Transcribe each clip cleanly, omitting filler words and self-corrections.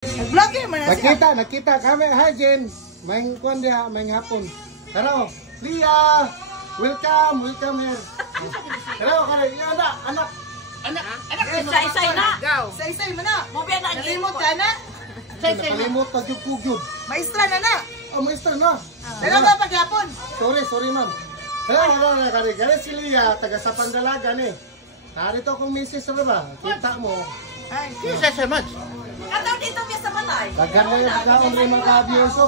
Nag-vlogger man na siya. Nakita kami. Hi, Jen. May kuwan dia, may hapon. Hello, Lia. Welcome here. Hello, anak. Isa-isay na. Isa-isay mo na. Nalimot ka na. Nalimot na yung Maestra na na. Oh, maestra na. Dalawa paghapon. Sorry, ma'am. Hello, kari si Lia, taga sa Pandalaga ni. Narito akong misis na ba? Kita mo. Ay, Yes, much. kataw dito niya sa balay. Tagan na yung pagkaon rin mga kabyoso.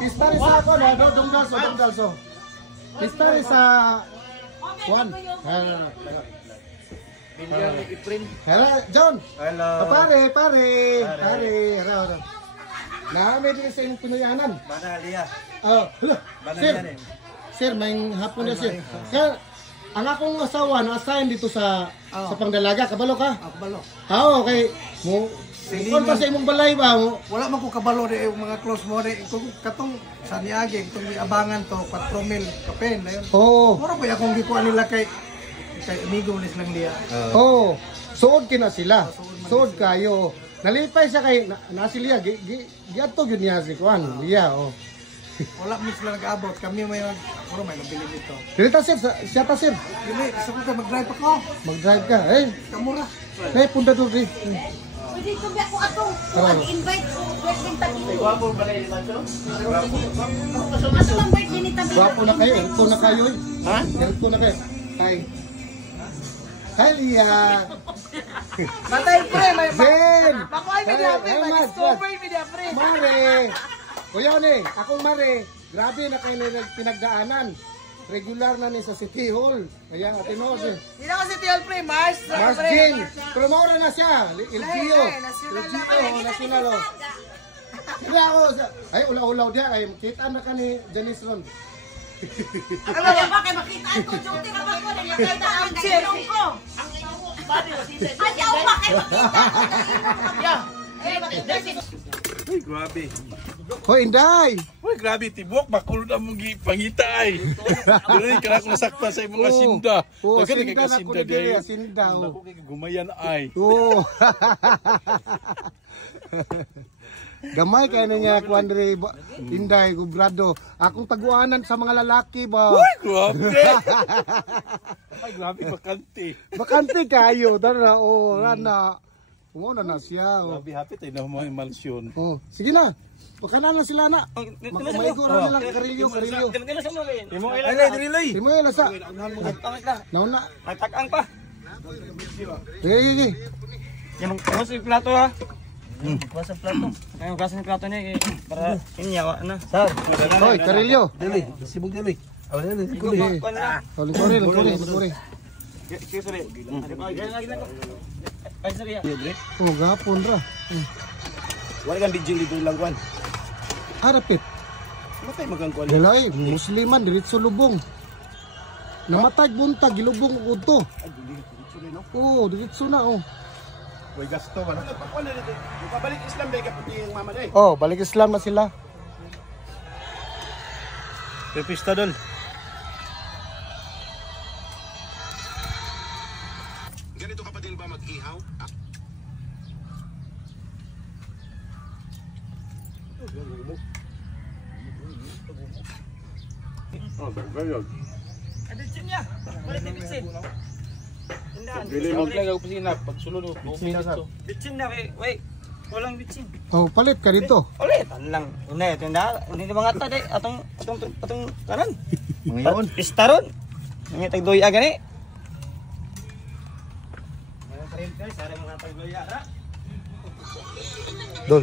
Pistari sa ako na, dongdalso. Pistari sa... Juan. Hello, John. Hello. Pare. Hello. Naamay din sa inyong pinuyanan. Banalia. Oh, hello. Sir, Banalia. sir, may hapon na sir. Kaya, ang akong asawa na-assign dito sa Pangdalaga. Kabalo ka? Kabalo. Okay. Kung pa sa imong balay ba mo? Wala man ko kabalo di mga close mo di katong sa niagi itong abangan to 4 mil kapen na yun. Oo. Mura po akong gikuha nila kay amigo ulit lang niya. Oo. Suod kina sila. Suod kayo. Nalipay siya kay nasilya giadto gyud niya si Juan. Iya, oh. Wala mi sila nag-abot. Kami may nabili dito. Dito sir, siya ta sir. Dili, gusto ko ka mag-drive ako. Mag-drive ka. Kamura. Nay punta do ri. Pwede ko biya ko atong mag-invite ko birthday ta dito. Guwapo ba kayo dito? Ato ang birthday ni Tabi. Guwapo na kayo, ito na kayo. Ha? Ito na kayo. Hi. Hi, Lia. Matay pre, may Jen. makuhay mi dia pre, ma-discover mi dia pre. Mare. Kuya ni, akong Mare. Grabe na kayo na pinagdaanan. Regular na ni sa City Hall. Kaya atino sir. Hindi na kasi tiyol pre, Mars. Mas Jane. Pero maura na siya. LGO. national na. National. Hindi ako. Ay, ulaw-ulaw diya. Ay, kita na ka ni Janice Ron. Ano ba ba kay makita ko joke ka ba ko na nakita ang channel ko. Ang imo bali sila. Ayaw ba kay makita ko. Uy, grabe. Hoy, Inday. Uy, grabe, tibok. Bakulod ang mong pangita ay. Dili ka na ako nasakta sa imong asinda. Oo, Dagan asinda kay na asinda ako day. asinda. Ako kay gumayan ay. Oo. Gamay kaya na niya ako, Andre. Inday, gubrado. Akong taguanan sa mga lalaki ba? Uy, grabe. Ay, grabe, bakante. Bakante kayo. Dara, rana. Una na siya. Grabe, happy tayo na mga emulsyon. Sige na. Pagkanan na sila na. Maigo na nila karilyo. Ay, dili. Di mo yung lasa. Nauna. Nagtakang pa. Sige. Yung si plato ha. Kuha plato. Yung klase ng plato niya para inyawa na. Sir. Hoy, karilyo. Dili, sibog dili. Sorry. Ay, sorry. Oh, gapon ra. Wala kang video dito lang kwan. Harapit. Matay magangkuan. Dalay, musliman, diritso lubong. Namatay buntag, gilubong uto. Oo, diritso na, Uy, gasto ba? Wala dito. Balik Islam ba kapati yung mama day? Oh, balik Islam na sila. Pepista dol. Ganito ka pa din ba mag-ihaw? Adulsin niya. Wala na bitsin. Dili mo lang ako pisina pag sulod mo. Bitsin na kay. Wait. Walang bitsin. Oh, palit ka dito. Ulit. Lang. Hindi mga ta day. Atong kanan. Ngayon. Pistaron. Nga tagdoy agani. Dol.